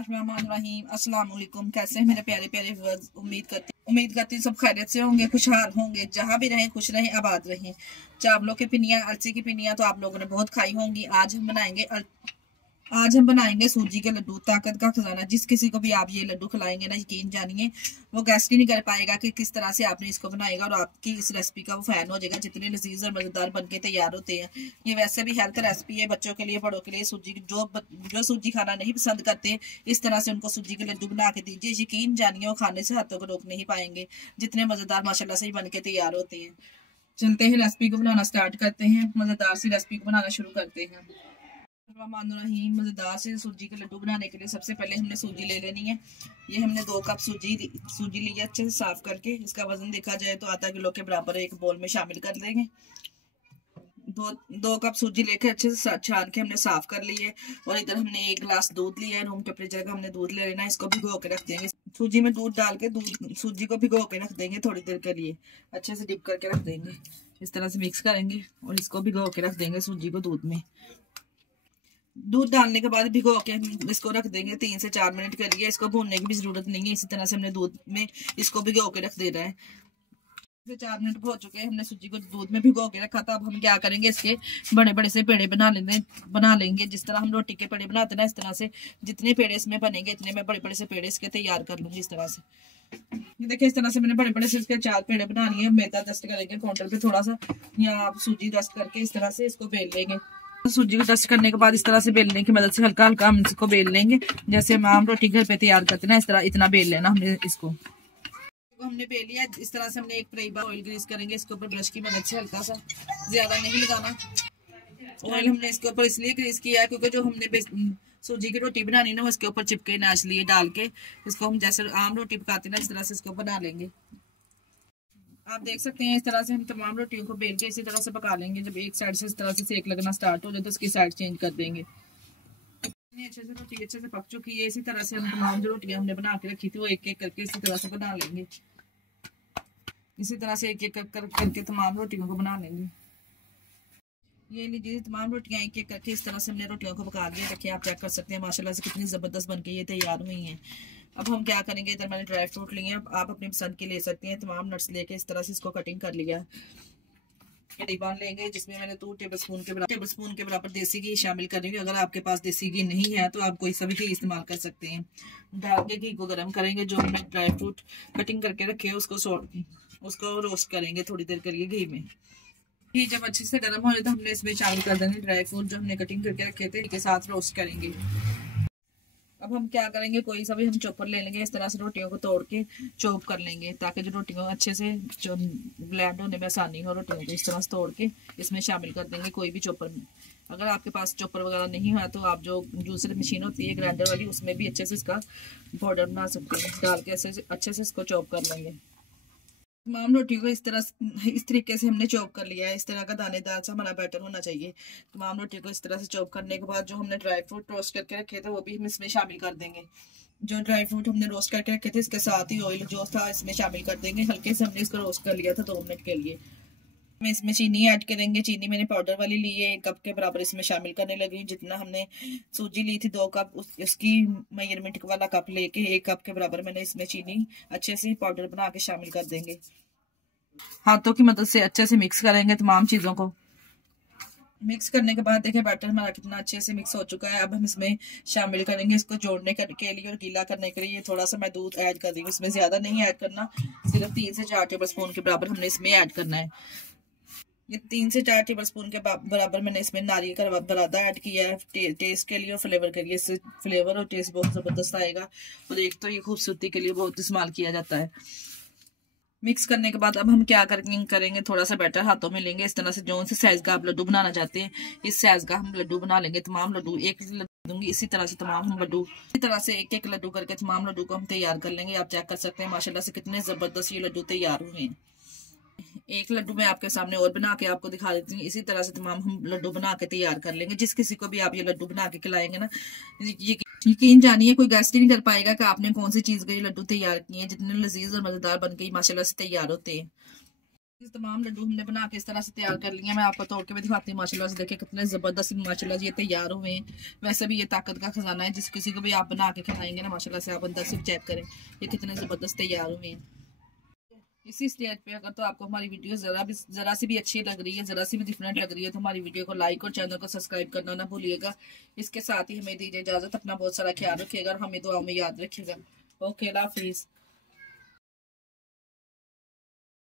बिस्मिल्लाहिर्रहमानिर्रहीम। अस्सलाम वालेकुम। कैसे हैं मेरे प्यारे प्यारे व्यूअर्स। उम्मीद करती हूँ सब खैरियत से होंगे, खुशहाल होंगे, जहाँ भी रहें खुश रहें, आबाद रहें। चावलों की पिनिया, अलसी की पिनिया तो आप लोगों ने बहुत खाई होंगी। आज हम बनाएंगे सूजी के लड्डू, ताकत का खजाना। जिस किसी को भी आप ये लड्डू खिलाएंगे ना, यकीन जानिए वो गेस्ट ही नहीं कर पाएगा कि किस तरह से आपने इसको बनाएगा, और आपकी इस रेसिपी का वो फैन हो जाएगा। जितने लजीज और मजेदार बनके तैयार होते हैं। ये वैसे भी हेल्थ रेसिपी है, बच्चों के लिए, बड़ों के लिए। सूजी जो सूजी खाना नहीं पसंद करते, इस तरह से उनको सूजी के लड्डू बना के दीजिए। यकीन जानिए वो खाने से हाथों को रोक नहीं पाएंगे। जितने मजेदार माशाल्लाह से बन के तैयार होते हैं। चलते हैं रेसिपी को बनाना स्टार्ट करते हैं। मजेदार सी रेसिपी को बनाना शुरू करते हैं। मजेदार से सूजी के लड्डू बनाने के लिए सबसे पहले हमने सूजी ले लेनी है। ये हमने 2 कप सूजी ली है, अच्छे से साफ करके। इसका वजन देखा जाए तो आधा किलो के बराबर एक बोल में शामिल कर देंगे। दो कप सूजी लेके अच्छे से छान के हमने साफ कर ली है। और इधर हमने 1 गिलास दूध लिया है। रूम टेम्परेचर का हमने दूध ले लेना है। इसको भिगो के रख देंगे। सूजी में दूध डाल के सूजी को भिगो के रख देंगे थोड़ी देर के लिए। अच्छे से डिप करके रख देंगे। इस तरह से मिक्स करेंगे और इसको भिगो के रख देंगे सूजी को दूध में। दूध डालने के बाद भिगो के इसको रख देंगे 3 से 4 मिनट के लिए। इसको भूनने की भी जरूरत नहीं है। इसी तरह से हमने दूध में इसको भिगो के रख देना है। 4 मिनट हो चुके हैं, हमने सूजी को दूध में भिगो के रखा था। अब हम क्या करेंगे, इसके बड़े बड़े से पेड़े बना लेंगे। जिस तरह हम रोटी के पेड़े बनाते हैं ना, इस तरह से जितने पेड़े इसमें बनेंगे इतने में बड़े बड़े से पेड़े इसके तैयार कर लूंगी। इस तरह से ये देखिए, इस तरह से मैंने बड़े बड़े से इसके 4 पेड़े बना लिए। मैदा डस्ट करेंगे काउंटर पे थोड़ा सा, या आप सूजी डस्ट करके इस तरह से इसको बेल लेंगे। सूजी को डस्ट करने के बाद इस तरह से बेलने की मदद से हल्का हल्का हम इसको बेल लेंगे। जैसे हम आम रोटी घर पे तैयार करते हैं ना, इस तरह इतना बेल लेना हमने इसको। हमने बेल लिया। इस तरह से हमने एक फ्राई पैन ऑयल ग्रीस करेंगे इसके ऊपर ब्रश की मदद से, हल्का सा, ज्यादा नहीं लगाना। ऑयल हमने इसके ऊपर इसलिए ग्रीस किया है क्योंकि जो हमने सूजी की रोटी बनानी ना, वो इसके ऊपर चिपके ना, इसलिए डाल के इसको हम जैसे आम रोटी पकाते हैं ना, इस तरह से इसको बना लेंगे। आप देख सकते हैं इस तरह से हम तमाम रोटियों को बेल के इसी तरह से पका लेंगे। जब एक साइड से इस तरह से सेक लगना स्टार्ट हो जाए तो उसकी साइड चेंज कर देंगे। अच्छे से रोटी अच्छे से पक चुकी है। इसी तरह से हम तमाम जो रोटियां हमने बना के रखी थी वो एक एक करके इसी तरह से बना लेंगे। इसी तरह से एक एक करके तमाम रोटियों को बना लेंगे। ये लीजिए, तमाम रोटियां एक एक करके इस तरह से हमने रोटियों को पका लिया। देखिए, आप चेक कर सकते हैं माशाल्लाह से कितनी जबरदस्त बनके ये तैयार हुई हैं। अब हम क्या करेंगे, इधर मैंने ड्राई फ्रूट लिए हैं, आप अपनी पसंद के ले सकते हैं। तमाम नट्स लेके इस तरह से इसको कटिंग कर लिया। डिब्बा लेंगे जिसमें मैंने 2 टेबलस्पून के बराबर देसी घी शामिल करेंगे। अगर आपके पास देसी घी नहीं है तो आप कोई सा भी घी इस्तेमाल कर सकते हैं। डाल के घी को गर्म करेंगे। जो हमने ड्राई फ्रूट कटिंग करके रखे हैं उसको रोस्ट करेंगे थोड़ी देर के लिए घी में। घी जब अच्छे से गर्म हो जाए तो हमने इसमें शामिल कर देंगे ड्राई फ्रूट जो हमने कटिंग करके रखे थे, के साथ रोस्ट करेंगे। अब हम क्या करेंगे, कोई सा भी हम चॉपर ले लेंगे। इस तरह से रोटियों को तोड़ के चॉप कर लेंगे ताकि जो रोटियों अच्छे से ब्लेंड होने में आसानी हो। रोटियों को इस तरह से तोड़ के इसमें शामिल कर देंगे कोई भी चॉपर। अगर आपके पास चॉपर वगैरह नहीं है तो आप जो जूसर मशीन होती है ग्राइंडर वाली, उसमें भी अच्छे से इसका पाउडर बना सकते हैं। डाल के अच्छे से इसको चॉप कर लेंगे। तमाम रोटियों को इस तरीके से हमने चॉप कर लिया है। इस तरह का दानेदार सा हमारा बैटर होना चाहिए। तमाम रोटियों को इस तरह से चॉप करने के बाद जो हमने ड्राई फ्रूट रोस्ट करके रखे थे वो भी हम इसमें शामिल कर देंगे। जो ड्राई फ्रूट हमने रोस्ट करके रखे थे इसके साथ ही ऑयल जो था इसमें शामिल कर देंगे। हल्के से हमने इसको रोस्ट कर लिया था 2 मिनट के लिए। मैं इसमें चीनी ऐड करेंगे। चीनी मैंने पाउडर वाली ली है, 1 कप के बराबर इसमें शामिल करने लगी। जितना हमने सूजी ली थी 2 कप, उसकी मेजरमेंट वाला कप लेके 1 कप के बराबर मैंने इसमें चीनी अच्छे से पाउडर बना के शामिल कर देंगे। हाथों की मदद से अच्छे से मिक्स करेंगे तमाम चीजों को। मिक्स करने के बाद देखिए बैटर हमारा कितना अच्छे से मिक्स हो चुका है। अब हम इसमें शामिल करेंगे इसको जोड़ने के लिए और गीला करने के लिए थोड़ा सा मैं दूध ऐड कर देंगे। इसमें ज्यादा नहीं ऐड करना, सिर्फ 3 से 4 टेबलस्पून के बराबर हमने इसमें ऐड करना है। ये 3 से 4 टेबलस्पून के बराबर मैंने इसमें नारियल का बरादा ऐड किया है टेस्ट के लिए और फ्लेवर के लिए। इससे फ्लेवर और टेस्ट बहुत जबरदस्त आएगा। और एक तो ये खूबसूरती के लिए बहुत इस्तेमाल किया जाता है। मिक्स करने के बाद अब हम क्या करेंगे, थोड़ा सा बैटर हाथों में लेंगे। इस तरह से जो से साइज का आप लड्डू बनाना चाहते हैं इस साइज का हम लड्डू बना लेंगे। तमाम लड्डू एक लड्डू दूंगी, इसी तरह से तमाम हम लड्डू इसी तरह से एक एक लड्डू करके तमाम लड्डू को हम तैयार कर लेंगे। आप चेक कर सकते हैं माशाल्लाह से कितने जबरदस्त ये लड्डू तैयार हुए हैं। एक लड्डू मैं आपके सामने और बना के आपको दिखा देती हूँ। इसी तरह से तमाम हम लड्डू बना के तैयार कर लेंगे। जिस किसी को भी आप ये लड्डू बना के खिलाएंगे ना, यकीन जानिए कोई गेस्ट ही नहीं कर पाएगा कि आपने कौन सी चीज के लड्डू तैयार किए हैं। जितने लजीज और मजेदार बनके माशाल्लाह से तैयार होते हैं। इस तमाम लड्डू हमने बना के इस तरह से तैयार कर लिए हैं। मैं आपको तोड़ के भी दिखाती हूँ। माशाल्लाह से देखिए कितने ज़बरदस्त माशाल्लाह ये तैयार हुए हैं। वैसे भी ये ताकत का खजाना है, जिस किसी को भी आप बना के खिलाएंगे ना माशाल्लाह से आप अंदर से चेक करें ये कितने ज़बरदस्त तैयार हुए हैं। इसी स्टेज पे अगर तो आपको हमारी वीडियो जरा सी भी अच्छी लग रही है, जरा सी भी डिफरेंट लग रही है, तो हमारी वीडियो को लाइक और चैनल को सब्सक्राइब करना ना भूलिएगा। इसके साथ ही हमें दीजिए इजाजत। अपना बहुत सारा ख्याल रखिएगा और हमें दुआ में याद रखिएगा। ओके, अल्लाह हाफिज़।